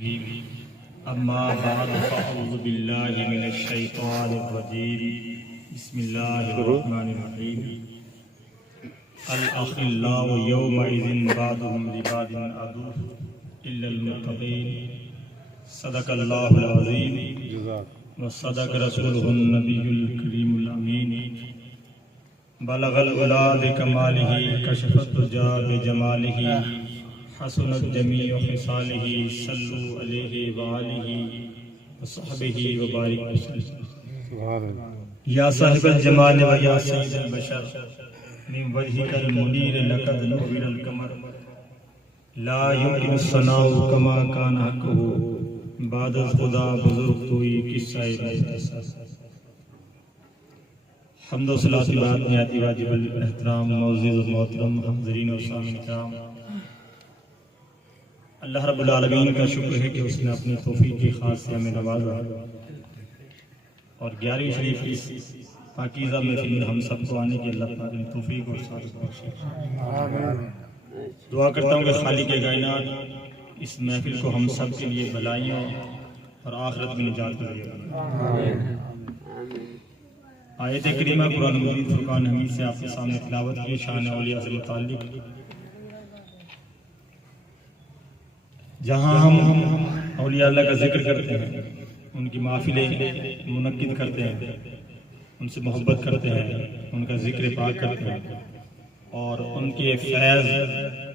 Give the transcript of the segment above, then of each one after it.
اما بعد فاعوذ باللہ من الشیطان الرجیم بسم اللہ الرحمن الرحیم الاخلاء یومئذ بعضهم لبعض عدو الا المتقین صدق اللہ العظیم وصدق رسولہ النبی الکریم الامین بلغ العلا بکمالہ کشف الدجی بجمالہ حسنت جمیع خصالہ صلوا علیہ وآلہ وصحبہ وبارک وسلم یا صاحب الجمال و یا سید البشر من وجہک المنیر لقد نور القمر لا یمکن الثناء کما کان حقہ بعد خدا بزرگ توئی قصہ حمد و صلاۃ و نعت واجب الاحترام معزز و محترم حاضرین و سامعین کرام، اللہ رب العالمین کا شکر ہے کہ اس نے اپنی توفیق کی خاص سے ہمیں نوازا اور 11ویں شریف کی پاکیزہ محفل میں ہم سب کو آنے کی اللہ تعالیٰ نے توفیق اور سعادت بخشے۔ دعا کرتا ہوں کہ خالق کائنات اس محفل کو ہم سب کے لیے بھلائیوں اور آخرت میں نجات کرے گا۔ آیت کریمہ قرآن مجید فرقان حمید سے آپ کے سامنے تلاوت کی شان اولیاء سے متعلق، جہاں ہم اولیاء اللہ کا ذکر کرتے ہیں، ان کی محفلیں منعقد کرتے ہیں، ان سے محبت کرتے ہیں، ان کا ذکر پاک کرتے ہیں اور ان کے فیض،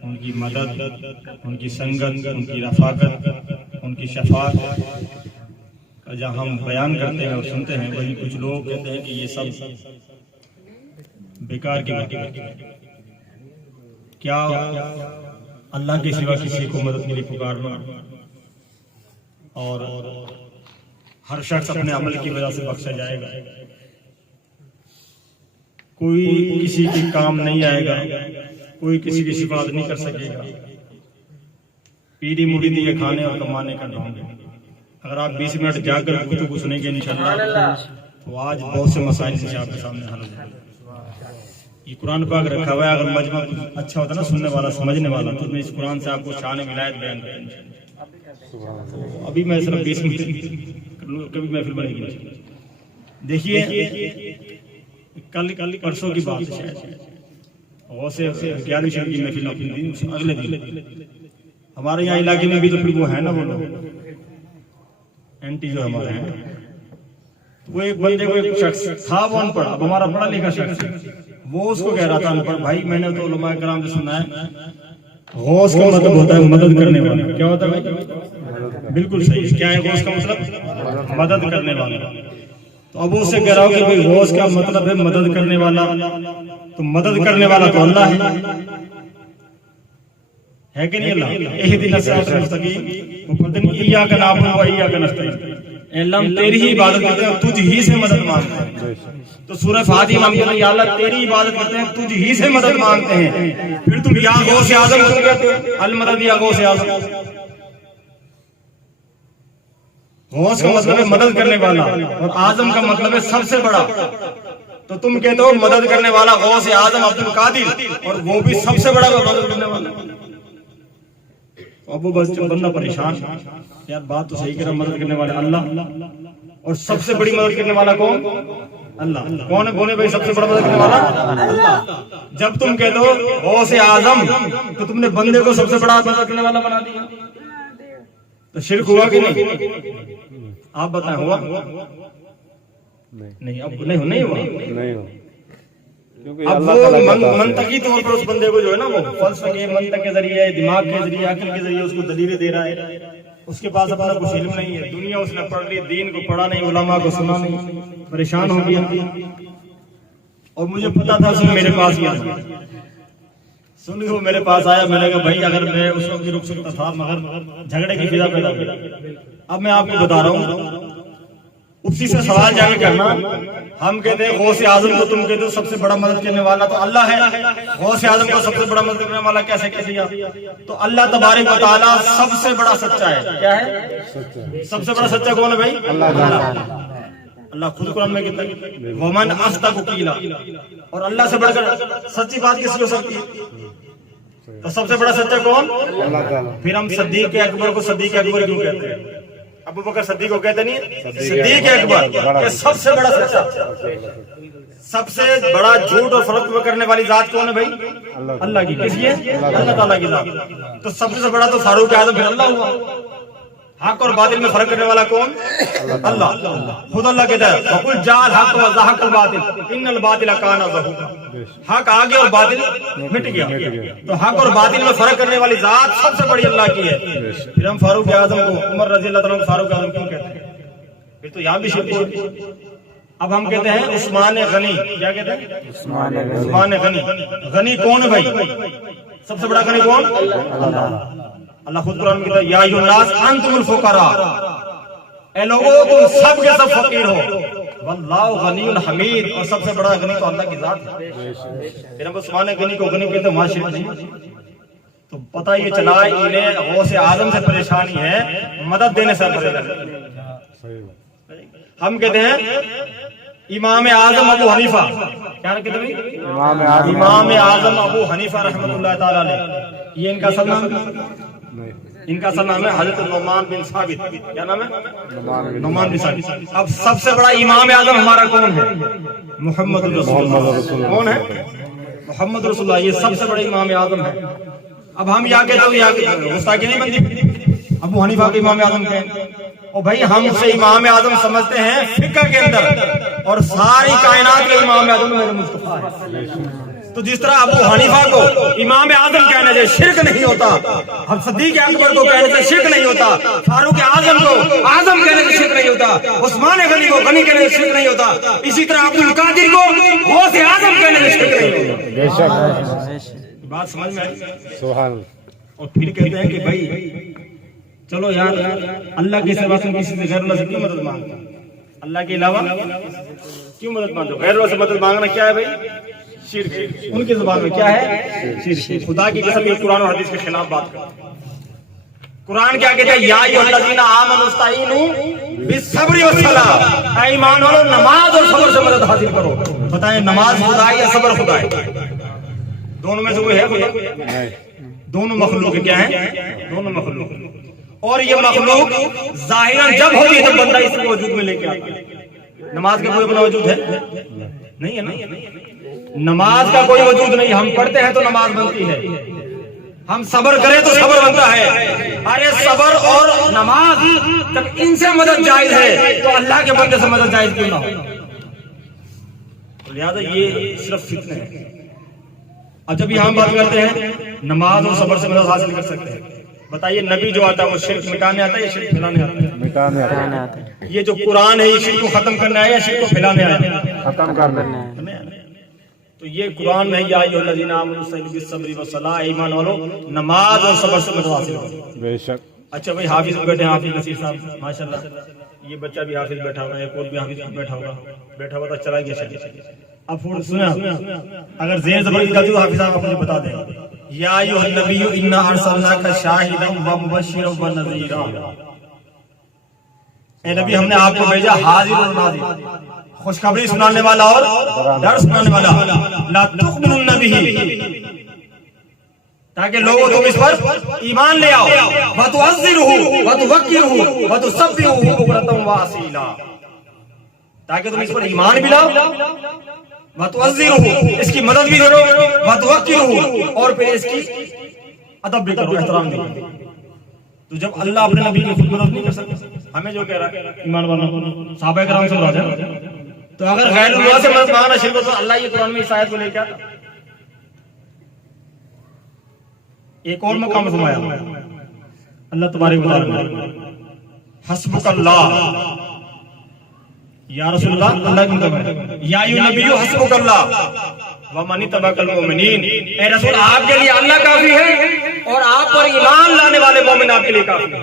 ان کی مدد، ان کی سنگت، ان کی رفاقت، ان کی شفاعت کا جہاں ہم بیان کرتے ہیں اور سنتے ہیں، وہی کچھ لوگ کہتے ہیں کہ یہ سب بیکار کی باتیں ہیں۔ کیا اللہ کے سوا کسی کو مدد کے لیے پکارنا اور ہر شخص اپنے عمل کی وجہ سے بخشا جائے گا؟ کوئی کسی کے کام نہیں آئے گا، کوئی کسی کی شفاعت نہیں کر سکے گا۔ پیری مریدی یہ کھانے اور کمانے کا ڈھونگ ہے۔ اگر آپ 20 منٹ جا کر گفتگو سنیں گے انشاءاللہ تو آج بہت سے مسائل سے آپ کے سامنے حل ہو جائیں گے۔ یہ قرآن پاک رکھا ہوا ہے، اگر مجمع اچھا ہوتا نا، سننے والا سمجھنے والا، تو میں اس قرآن سے آپ کو شان ولایت بیان کریں گے۔ ابھی میں صرف 20 منٹ کبھی محفل بنے گی۔ دیکھیے کل پرسوں کی بات ہے، غوث 11ویں شریف کی محفل اپنے دن اگلے دن ہمارے یہاں علاقے میں بھی تو پھر وہ ہے نا، وہ لوگ اینٹی جو ہمارے ہیں، وہ ایک بندے کو ایک شخص تھا، وہ ان پڑھ، اب ہمارا پڑھا لکھا شخص، وہ اس کو کہہ رہا تھا ان پڑھ، بھائی میں نے تو علماء کرام سے سنا ہے غوث کا مطلب ہوتا ہے مدد کرنے والا۔ کیا ہوتا ہے بھائی؟ بالکل صحیح۔ کیا ہے غوث کا مطلب؟ مدد کرنے والا۔ تو اب اس سے کہہ رہا ہوں کہ بھائی غوث کا مطلب ہے مدد کرنے والا، تو مدد کرنے والا تو اللہ ہے کہ نہیں؟ اللہ اہدنا الصراط المستقیم، وہ پتہ نہیں ایاک نعبد و ایاک نستعین، اے اللہ ہم تیری ہی عبادت کرتے ہیں، تجھ ہی سے مدد مانگتے ہیں۔ تو سورہ فاتحہ میں یا اللہ تیری عبادت کرتے ہیں، تجھ ہی سے مدد مانگتے ہیں، پھر تم یا غوث اعظم کو کہتے ہو، المدد یا غوث اعظم۔ غوث کا مطلب ہے مدد کرنے والا اور اعظم کا مطلب ہے سب سے بڑا، تو تم کہتے ہو مدد کرنے والا غوث اعظم عبد القادر، اور وہ بھی سب سے بڑا مدد کرنے والا۔ اب وہ بس بندہ پریشان، یار بات تو صحیح کر رہا، مدد کرنے والا اللہ، اور سب سے بڑی مدد کرنے والا کون؟ اللہ۔ کون ہے بولے بھائی سب سے بڑا مدد کرنے والا؟ اللہ۔ جب تم کہتے ہو غوث اعظم تو تم نے بندے کو سب سے بڑا مدد کرنے والا بنا دیا، تو شرک ہوا کہ نہیں؟ آپ بتائیں ہوا؟ نہیں، اب نہیں ہوا۔ اب وہ منطقی طور پر اس بندے کو جو ہے نا، وہ فلسفے کے منطق کے ذریعے، دماغ کے ذریعے، عقل کے ذریعے اس کو دلیلیں دے رہا ہے، اس کے پاس اپنا کچھ علم نہیں ہے، دنیا اس نے پڑھ لی، دین کو پڑھا نہیں، علماء کو سنا نہیں، پریشان ہو گیا۔ اور مجھے پتا تھا سن میرے پاس گیا تھا، سن وہ میرے پاس آیا، میں نے کہا بھائی اگر میں اس وقت بھی رک سکتا تھا، مگر جھگڑے کی فضا پیدا ہوئی۔ اب میں آپ کو بتا رہا ہوں، اسی سے سوال جان کرنا، ہم کہتے ہیں غوث اعظم کو تم کہتے ہو سب سے بڑا مدد کرنے والا تو اللہ ہے، غوث اعظم کو سب سے بڑا مدد کرنے والا کیسے کہہ دیا؟ تو اللہ تبارک و تعالیٰ سب سے بڑا سچا ہے۔ کیا ہے سب سے بڑا سچا؟ کون ہے بھائی؟ اللہ۔ اللہ خود قرآن میں کہتا ہے ومن اصدق قیلا، اور اللہ سے بڑھ کر سچی بات کسی ہو سکتی ہے؟ تو سب سے بڑا سچا کون؟ اللہ تعالیٰ. پھر ہم صدیق اکبر کو صدیق اکبر کیوں کہتے ہیں؟ ابو بکر صدیق کو کہتے نہیں، صدیق اکبر کہ سب سے بڑا سچا، سب سے بڑا جھوٹ اور فرق کرنے والی ذات کون ہے بھائی؟ اللہ کی. کس لیے؟ اللہ تعالیٰ کی ذات. تو سب سے بڑا تو فاروق اعظم پھر اللہ ہوا. حق اور باطل میں فرق کرنے والا کون؟ اللہ. خود اللہ کہتا ہے وَقُلْ جَاءَ الْحَقُّ وَزَهَقَ الْبَاطِلُ إِنَّ الْبَاطِلَ كَانَ زَهُوقًا. حق آ گیا اور باطل مٹ گیا. تو حق اور باطل میں فرق کرنے والی ذات سب سے بڑی اللہ کی ہے. پھر ہم فاروق اعظم کو، عمر رضی اللہ تعالیٰ کو فاروق اعظم کیوں کہتے ہیں؟ پھر تو یہاں بھی شرک ہو. اب ہم کہتے ہیں عثمان غنی. کیا کہتے ہیں؟ عثمان غنی. غنی کون ہے بھائی؟ سب سے بڑا غنی کون؟ اللہ خود قرآن میں کہتا ہے یا ایھا الناس انتم الفقراء، اے لوگوں تم سب کے سب فقیر ہو، واللہ غنی الحمید، اور سب سے بڑا غنی تو اللہ کی ذات ہے. پھر ہم عثمان غنی کو غنی کہتے ہیں وہاں شرک نہیں. تو پتہ یہ چلا انہیں غوث اعظم سے پریشانی ہے، مدد دینے سے پریشانی. ہم کہتے ہیں امام اعظم ابو حنیفہ. کیا کہتے ہیں؟ امام اعظم ابو حنیفہ رحمۃ اللہ تعالی علیہ. یہ ان کا اصل نام ہے، ان کا اصل نام ہے حضرت نعمان بن ثابت. کیا نام ہے؟ نعمان بن ثابت. اب سب سے بڑا امام اعظم ہمارا کون ہے؟ محمد رسول اللہ. کون ہے؟ محمد رسول اللہ. یہ سب سے بڑے امام اعظم ہے. اب ہم کہتے ہیں گستاخی نہیں بنتی ابو حنیفہ کے امام اعظم کے. اور بھائی ہم اسے امام اعظم سمجھتے ہیں فقہ کے اندر، اور ساری کائنات کے امام اعظم میرے مصطفیٰ ہے. تو جس طرح ابو حنیفہ کو امام اعظم کہنے سے شرک نہیں ہوتا، ہم صدیق اکبر کو کہنے سے شرک نہیں ہوتا، فاروق اعظم کو اعظم کہنے سے شرک نہیں ہوتا، عثمان غنی کو غنی کہنے سے شرک نہیں ہوتا، اسی طرح عبد القادر کو غوث اعظم کہنے سے شرک نہیں ہوتا. بے شک. بات سمجھ میں آئی؟ سبحان اللہ. اور پھر کہتے ہیں کہ بھائی چلو یار اللہ کے سوا تم کسی سے غیر اللہ سے کیوں مدد مانگتے؟ اللہ کے علاوہ کیوں مدد مانگتے؟ غیر اللہ سے مدد مانگنا کیا ہے بھائی؟ شرک. ان کی زبان میں کیا ہے؟ شرک. خدا کی قسم یہ قرآن اور حدیث کے خلاف بات کرتا ہے. قرآن کیا کہتا ہے؟ یا ایھا الذین آمنوا استعینوا بالصبر والصلاۃ، اے ایمان والو نماز اور صبر سے مدد حاصل کرو. بتائیں نماز خدا ہے یا صبر خدا ہے؟ دونوں میں سے کوئی ہے خدا؟ دونوں مخلوق کیا ہیں؟ دونوں مخلوق. اور یہ مخلوق ظاہراً جب ہوتی ہے جب بندہ اس کو وجود میں لے کے آتا ہے. نماز کا کوئی اپنا وجود ہے؟ نہیں ہے نا. نماز کا کوئی وجود نہیں. ہم پڑھتے ہیں تو نماز بنتی ہے، ہم صبر کریں تو صبر بنتا ہے. ارے صبر اور نماز جب ان سے مدد جائز ہے تو اللہ کے بندے سے مدد جائز کیوں نہ ہو؟ لہذا یہ صرف فتنہ ہے. اب جب ہم بات کرتے ہیں نماز اور صبر سے مدد حاصل کر سکتے ہیں، بتائیے نبی جو آتا ہے وہ شرک مٹانے آتا ہے یا شرک پھیلانے آتا ہے؟ مٹانے آتا ہے. یہ جو قرآن ہے یہ شرک کو ختم کرنے آیا یا شرک کو پھیلانے آیا؟ ختم کرنا. تو یہ قرآن میں یا ایھا الذین آمنوا استعینوا بالصبر والصلاۃ، ایمان والو نماز اور صبر سے مدد حاصل کرو. بے شک. اچھا بھائی حافظ بیٹھے ہیں، حافظ نصیر صاحب ماشاءاللہ. یہ بچہ بھی حافظ بیٹھا ہوا ہے، ایک اور بھی حافظ بیٹھا ہوا تھا چلا گیا شاید. اب سنیں اگر زیر زبر کرتے تو حافظ صاحب مجھے بتا دیں. یا ایھا النبی انا ارسلناک شاہدا ومبشرا ونذیرا، اے نبی ہم نے آپ کو بھیجا حاضر اور ناظر، خوشخبری سنانے والا اور ڈر سنانے والا. لا تؤمنن به، تاکہ لوگوں تم اس پر ایمان لے آؤ. وتعزروه وتوقروه وتسبحوه بکرة واصیلا، تاکہ تم اس پر ایمان بھی لاؤ، وتعزروه اس کی مدد بھی کرو، وتوقروه اور پھر اس کی ادب بھی کرو، احترام بھی کرو. تو جب اللہ اپنے نبی کی خود مدد نہیں کر سکتا، ہمیں جو کہہ رہا ہے ایمان والوں صحابہ کرام سے راضی ہے، تو اگر غیر اللہ سے مدد مانگنا شروع تو اللہ یہ قرآن میں اس آیت کو لے کے آتا. ایک اور مقام فرمایا اللہ تبارک و تعالی حسبک اللہ، یا رسول اللہ اللہ کی مدد ہے. یا ایھا النبی حسبک اللہ ومن اتبعک المؤمنین، اے رسول آپ کے لیے اللہ کافی ہے اور آپ پر ایمان لانے والے مومن آپ کے لیے کافی ہے.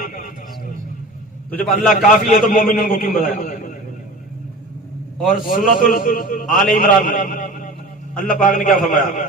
تو جب اللہ کافی ہے تو مومنوں کو کیوں بتایا؟ اور سورۃ آل عمران میں اللہ پاک نے کیا فرمایا؟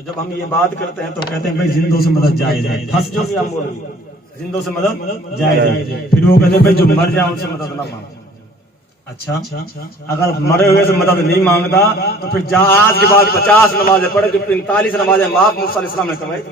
تو جب ہم یہ بات کرتے ہیں تو کہتے ہیں بھائی زندوں سے مدد جائز ہے، پھنس جو بھی ہم بول رہے ہیں زندوں سے مدد جائز ہے، پھر وہ کہتے ہیں بھائی جو مر جائیں ان سے مدد نہ مانگو۔ اچھا اگر مرے ہوئے سے مدد نہیں مانگتا تو پھر آج کے بعد 50 نمازیں پڑھے جو 45 نمازیں معاف موسیٰ علیہ السلام نے کروائی۔